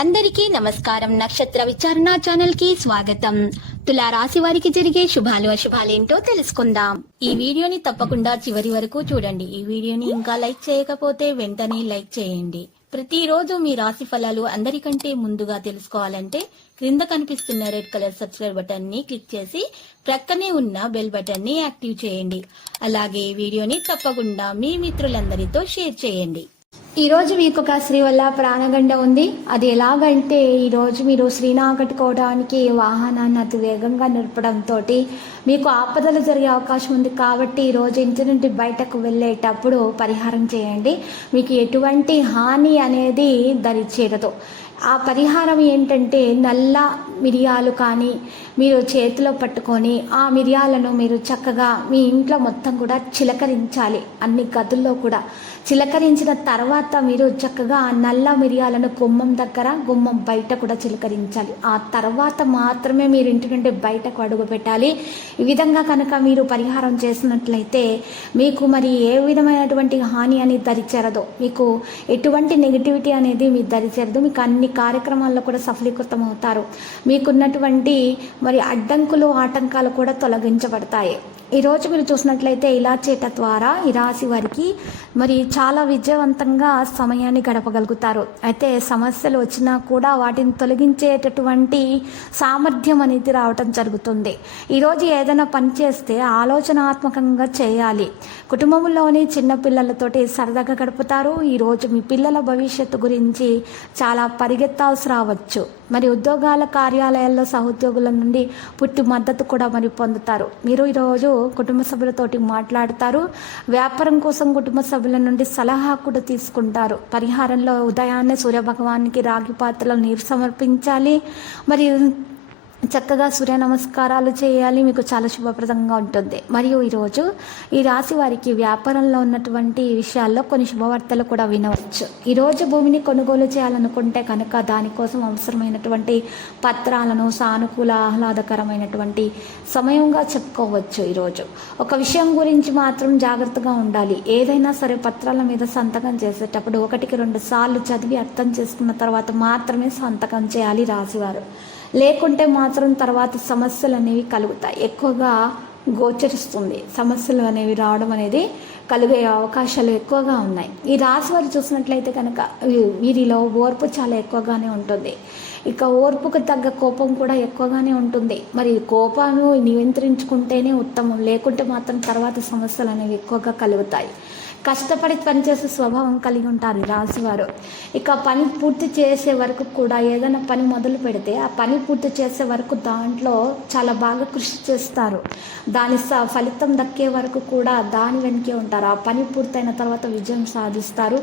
అందరికీ నమస్కారం. నక్షత్ర విచారణ ఛానల్ కి స్వాగతం. తులా రాశి వారికి జరిగే శుభాలు అశుభాలేంటో తెలుసుకుందాం. ఈ వీడియోని తప్పకుండా చివరి వరకు చూడండి. ఈ వీడియోని ఇంకా లైక్ చేయకపోతే వెంటనే లైక్ చేయండి. ప్రతిరోజు మీ రాశి ఫలాలు అందరికంటే ముందుగా తెలుసుకోవాలంటే క్రింద కనిపిస్తున్న రెడ్ కలర్ సబ్స్క్రైబ్ బటన్ ని క్లిక్ చేసి ప్రక్కనే ఉన్న బెల్ బటన్ ని యాక్టివ్ చేయండి. అలాగే ఈ వీడియోని తప్పకుండా మీ మిత్రులందరితో షేర్ చేయండి. ఈ రోజు మీకు ఒక స్త్రీ వల్ల ప్రాణగండ ఉంది. అది ఎలాగంటే ఈరోజు మీరు స్త్రీని ఆకట్టుకోవడానికి వాహనాన్ని అతి వేగంగా నడపడంతో మీకు ఆపదలు జరిగే అవకాశం ఉంది. కాబట్టి ఈరోజు ఇంటి నుండి బయటకు వెళ్ళేటప్పుడు పరిహారం చేయండి. మీకు ఎటువంటి హాని అనేది దరి చేరదు. ఆ పరిహారం ఏంటంటే నల్ల మిరియాలు కానీ మీరు చేతిలో పట్టుకొని ఆ మిరియాలను మీరు చక్కగా మీ ఇంట్లో మొత్తం కూడా చిలకరించాలి. అన్ని గదుల్లో కూడా చిలకరించిన తర్వాత మీరు చక్కగా ఆ నల్ల మిరియాలను గుమ్మం దగ్గర గుమ్మం బయట కూడా చిలకరించాలి. ఆ తర్వాత మాత్రమే మీరు ఇంటి నుండి బయటకు అడుగు పెట్టాలి. ఈ విధంగా కనుక మీరు పరిహారం చేసినట్లయితే మీకు మరి ఏ విధమైనటువంటి హాని అనేది దరిచేరదు. మీకు ఎటువంటి నెగిటివిటీ అనేది మీ దరిచేరదు. మీకు అన్ని కార్యక్రమాల్లో కూడా సఫలీకృతం అవుతారు. మీకున్నటువంటి మరి అడ్డంకులు ఆటంకాలు కూడా తొలగించబడతాయి. ఈరోజు మీరు చూసినట్లయితే ఇలా చేయటం ద్వారా ఈ రాశి వారికి మరి చాలా విజయవంతంగా సమయాన్ని గడపగలుగుతారు. అయితే సమస్యలు వచ్చినా కూడా వాటిని తొలగించేటటువంటి సామర్థ్యం అనేది రావటం జరుగుతుంది. ఈరోజు ఏదైనా పని చేస్తే ఆలోచనాత్మకంగా చేయాలి. కుటుంబంలోని చిన్నపిల్లలతోటి సరదాగా గడుపుతారు. ఈరోజు మీ పిల్లల భవిష్యత్తు గురించి చాలా పరిగెత్తాల్సి రావచ్చు. మరి ఉద్యోగాల కార్యాలయాల్లో సహోద్యోగుల నుండి పుట్టి మద్దతు కూడా మరి పొందుతారు. మీరు ఈరోజు కుటుంబ సభ్యులతోటి మాట్లాడతారు. వ్యాపారం కోసం కుటుంబ సభ్యుల నుండి సలహా కూడా తీసుకుంటారు. పరిహారంలో ఉదయాన్నే సూర్యభగవానికి రాగి పాత్రలో నీరు సమర్పించాలి. మరి చక్కగా సూర్య నమస్కారాలు చేయాలి. మీకు చాలా శుభప్రదంగా ఉంటుంది. మరియు ఈరోజు ఈ రాశి వారికి వ్యాపారంలో ఉన్నటువంటి విషయాల్లో కొన్ని శుభవార్తలు కూడా వినవచ్చు. ఈరోజు భూమిని కొనుగోలు చేయాలనుకుంటే కనుక దానికోసం అవసరమైనటువంటి పత్రాలను సానుకూల ఆహ్లాదకరమైనటువంటి సమయంగా చెప్పుకోవచ్చు. ఈరోజు ఒక విషయం గురించి మాత్రం జాగ్రత్తగా ఉండాలి. ఏదైనా సరే పత్రాల మీద సంతకం చేసేటప్పుడు 1-2 సార్లు చదివి అర్థం చేసుకున్న తర్వాత మాత్రమే సంతకం చేయాలి రాశివారు. లేకుంటే మాత్రం తర్వాత సమస్యలు అనేవి కలుగుతాయి. ఎక్కువగా గోచరిస్తుంది. సమస్యలు అనేవి రావడం అనేది కలిగే అవకాశాలు ఎక్కువగా ఉన్నాయి. ఈ రాశి వారు చూసినట్లయితే కనుక వీరిలో ఓర్పు చాలా ఎక్కువగానే ఉంటుంది. ఇక ఓర్పుకు తగ్గ కోపం కూడా ఎక్కువగానే ఉంటుంది. మరి కోపాన్ని నియంత్రించుకుంటేనే ఉత్తమం. లేకుంటే మాత్రం తర్వాత సమస్యలు అనేవి ఎక్కువగా కలుగుతాయి. కష్టపడి పనిచేసే స్వభావం కలిగి ఉంటారు ఈ రాశివారు. ఇక పని పూర్తి చేసే వరకు కూడా ఏదైనా పని మొదలు పెడితే ఆ పని పూర్తి చేసే వరకు దాంట్లో చాలా బాగా కృషి చేస్తారు. దాని ఫలితం దక్కే వరకు కూడా దాని వెనుకే ఉంటారు. ఆ పని పూర్తయిన తర్వాత విజయం సాధిస్తారు.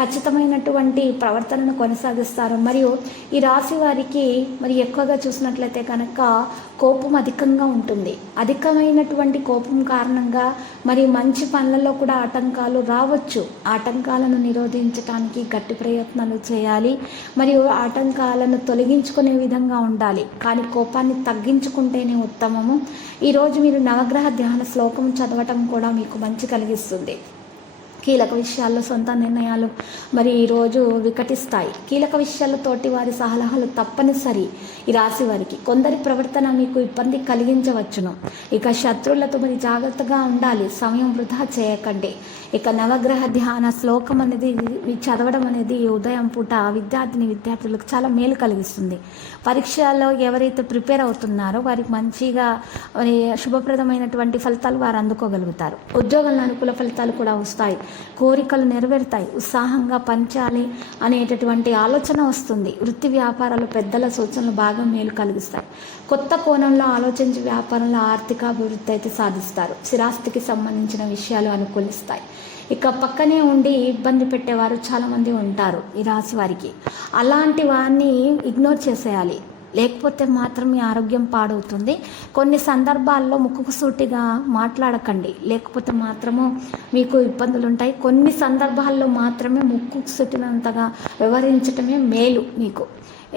ఖచ్చితమైనటువంటి ప్రవర్తనను కొనసాగిస్తారు. మరియు ఈ రాశి వారికి మరి ఎక్కువగా చూసినట్లయితే కనుక కోపం అధికంగా ఉంటుంది. అధికమైనటువంటి కోపం కారణంగా మరి మంచి పనులలో కూడా ఆటంకాలు రావచ్చు. ఆటంకాలను నిరోధించడానికి గట్టి ప్రయత్నాలు చేయాలి. మరియు ఆటంకాలను తొలగించుకునే విధంగా ఉండాలి. కానీ కోపాన్ని తగ్గించుకుంటేనే ఉత్తమము. ఈరోజు మీరు నవగ్రహ ధ్యాన శ్లోకం చదవటం కూడా మీకు మంచి కలిగిస్తుంది. కీలక విషయాల్లో సొంత నిర్ణయాలు మరి ఈరోజు వికటిస్తాయి. కీలక విషయాలతోటి వారి సలహాలు తప్పనిసరి. ఈ రాశి వారికి కొందరి ప్రవర్తన మీకు ఇబ్బంది కలిగించవచ్చును. ఇక శత్రువులతో మరి జాగ్రత్తగా ఉండాలి. సమయం వృధా చేయకండి. ఇక నవగ్రహ ధ్యాన శ్లోకం అనేది చదవడం అనేది ఉదయం పూట విద్యార్థులకు చాలా మేలు కలిగిస్తుంది. పరీక్షల్లో ఎవరైతే ప్రిపేర్ అవుతున్నారో వారికి మంచిగా శుభప్రదమైనటువంటి ఫలితాలు వారు అందుకోగలుగుతారు. ఉద్యోగంలో అనుకూల ఫలితాలు కూడా వస్తాయి. కోరికలు నెరవేరుతాయి. ఉత్సాహంగా పనిచేయాలి అనేటటువంటి ఆలోచన వస్తుంది. వృత్తి వ్యాపారాలు పెద్దల సూచనలు బాగా మేలు కలిగిస్తాయి. కొత్త కోణంలో ఆలోచించి వ్యాపారంలో ఆర్థిక అభివృద్ధి అయితే సాధిస్తారు. స్థిరాస్తికి సంబంధించిన విషయాలు అనుకూలిస్తాయి. ఇక పక్కనే ఉండి ఇబ్బంది పెట్టేవారు చాలామంది ఉంటారు ఈ రాశి వారికి. అలాంటి వారిని ఇగ్నోర్ చేసేయాలి. లేకపోతే మాత్రం మీ ఆరోగ్యం పాడవుతుంది. కొన్ని సందర్భాల్లో ముక్కుకు సూటిగా మాట్లాడకండి, లేకపోతే మాత్రము మీకు ఇబ్బందులు ఉంటాయి. కొన్ని సందర్భాల్లో మాత్రమే ముక్కుకు సూటినంతగా వ్యవహరించటమే మేలు మీకు.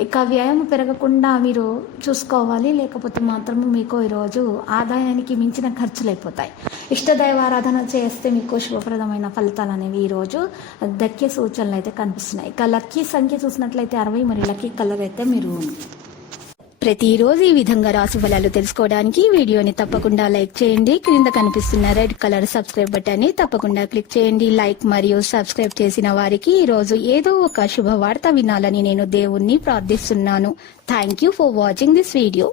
ఇక వ్యయం పెరగకుండా మీరు చూసుకోవాలి, లేకపోతే మాత్రం మీకు ఈరోజు ఆదాయానికి మించిన ఖర్చులు అయిపోతాయి. ఇష్టదైవారాధన చేస్తే మీకు శుభప్రదమైన ఫలితాలు అనేవి ఈరోజు దక్కే సూచనలు అయితే కనిపిస్తున్నాయి. ఇక లక్కీ సంఖ్య చూసినట్లయితే 60 మరియు లక్కీ కలర్ అయితే మీరు ప్రతిరోజు ఈ విధంగా రాశి ఫలాలు తెలుసుకోవడానికి వీడియోని తప్పకుండా లైక్ చేయండి. క్రింద కనిపిస్తున్న రెడ్ కలర్ సబ్స్క్రైబ్ బటన్ ని తప్పకుండా క్లిక్ చేయండి. లైక్ మరియు సబ్స్క్రైబ్ చేసిన వారికి ఈ రోజు ఏదో ఒక శుభవార్త వినాలని నేను దేవుణ్ణి ప్రార్థిస్తున్నాను. Thank you for watching this video.